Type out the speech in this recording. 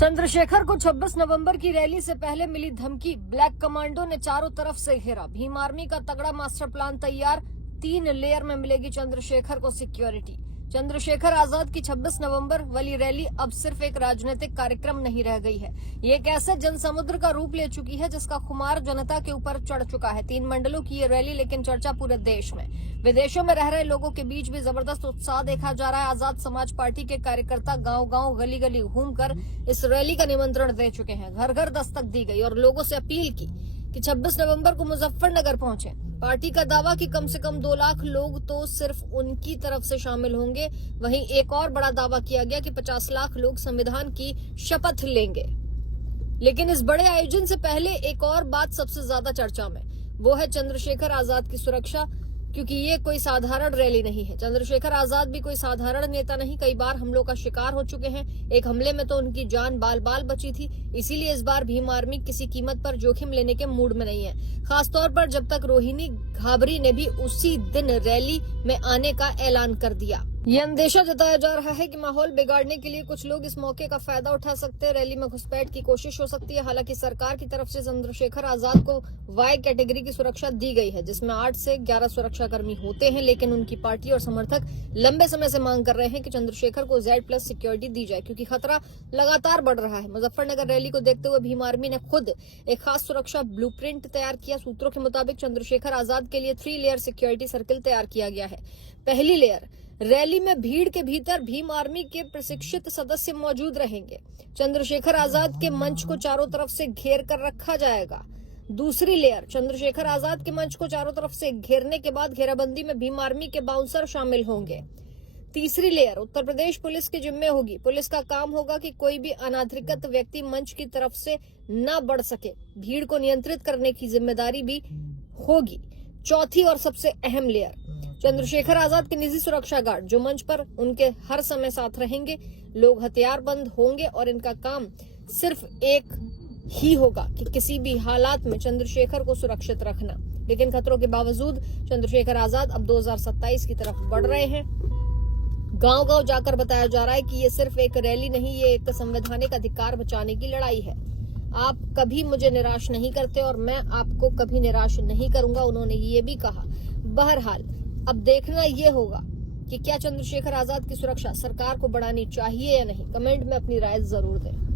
चंद्रशेखर को 26 नवंबर की रैली से पहले मिली धमकी। ब्लैक कमांडो ने चारों तरफ से घेरा। भीम आर्मी का तगड़ा मास्टर प्लान तैयार। 3 लेयर में मिलेगी चंद्रशेखर को सिक्योरिटी। चंद्रशेखर आजाद की 26 नवंबर वाली रैली अब सिर्फ एक राजनीतिक कार्यक्रम नहीं रह गई है। ये एक ऐसे जनसमुद्र का रूप ले चुकी है जिसका खुमार जनता के ऊपर चढ़ चुका है। 3 मंडलों की ये रैली, लेकिन चर्चा पूरे देश में। विदेशों में रह रहे लोगों के बीच भी जबरदस्त उत्साह देखा जा रहा है। आजाद समाज पार्टी के कार्यकर्ता गांव-गांव, गली-गली घूमकर इस रैली का निमंत्रण दे चुके हैं। घर-घर दस्तक दी गई और लोगों से अपील की कि 26 नवंबर को मुजफ्फरनगर पहुंचे। पार्टी का दावा कि कम से कम 2 लाख लोग तो सिर्फ उनकी तरफ से शामिल होंगे। वहीं एक और बड़ा दावा किया गया कि 50 लाख लोग संविधान की शपथ लेंगे। लेकिन इस बड़े आयोजन से पहले एक और बात सबसे ज्यादा चर्चा में, वो है चंद्रशेखर आजाद की सुरक्षा। क्योंकि ये कोई साधारण रैली नहीं है। चंद्रशेखर आजाद भी कोई साधारण नेता नहीं, कई बार हमलों का शिकार हो चुके हैं। एक हमले में तो उनकी जान बाल बाल बची थी। इसीलिए इस बार भीम आर्मी किसी कीमत पर जोखिम लेने के मूड में नहीं है। खासतौर पर जब तक रोहिणी घाबरी ने भी उसी दिन रैली में आने का ऐलान कर दिया। ये अंदेशा जताया जा रहा है कि माहौल बिगाड़ने के लिए कुछ लोग इस मौके का फायदा उठा सकते हैं। रैली में घुसपैठ की कोशिश हो सकती है। हालांकि सरकार की तरफ से चंद्रशेखर आजाद को वाई कैटेगरी की सुरक्षा दी गई है, जिसमें 8 से 11 सुरक्षाकर्मी होते हैं। लेकिन उनकी पार्टी और समर्थक लंबे समय से मांग कर रहे हैं कि चंद्रशेखर को Z+ सिक्योरिटी दी जाए, क्योंकि खतरा लगातार बढ़ रहा है। मुजफ्फरनगर रैली को देखते हुए भीम आर्मी ने खुद एक खास सुरक्षा ब्लूप्रिंट तैयार किया। सूत्रों के मुताबिक चंद्रशेखर आजाद के लिए 3 लेयर सिक्योरिटी सर्किल तैयार किया गया है। पहली लेयर, रैली में भीड़ के भीतर भीम आर्मी के प्रशिक्षित सदस्य मौजूद रहेंगे। चंद्रशेखर आजाद के मंच को चारों तरफ से घेर कर रखा जाएगा। दूसरी लेयर, चंद्रशेखर आजाद के मंच को चारों तरफ से घेरने के बाद घेराबंदी में भीम आर्मी के बाउंसर शामिल होंगे। तीसरी लेयर उत्तर प्रदेश पुलिस के जिम्मे होगी। पुलिस का काम होगा कि कोई भी अनाधिकृत व्यक्ति मंच की तरफ से न बढ़ सके। भीड़ को नियंत्रित करने की जिम्मेदारी भी होगी। चौथी और सबसे अहम लेयर, चंद्रशेखर आजाद के निजी सुरक्षा गार्ड, जो मंच पर उनके हर समय साथ रहेंगे। लोग हथियारबंद होंगे और इनका काम सिर्फ एक ही होगा कि किसी भी हालात में चंद्रशेखर को सुरक्षित रखना। लेकिन खतरों के बावजूद चंद्रशेखर आजाद अब 2027 की तरफ बढ़ रहे हैं। गांव-गांव जाकर बताया जा रहा है कि ये सिर्फ एक रैली नहीं, ये एक संवैधानिक अधिकार बचाने की लड़ाई है। आप कभी मुझे निराश नहीं करते और मैं आपको कभी निराश नहीं करूंगा, उन्होंने ये भी कहा। बहरहाल अब देखना ये होगा कि क्या चंद्रशेखर आजाद की सुरक्षा सरकार को बढ़ानी चाहिए या नहीं। कमेंट में अपनी राय जरूर दें।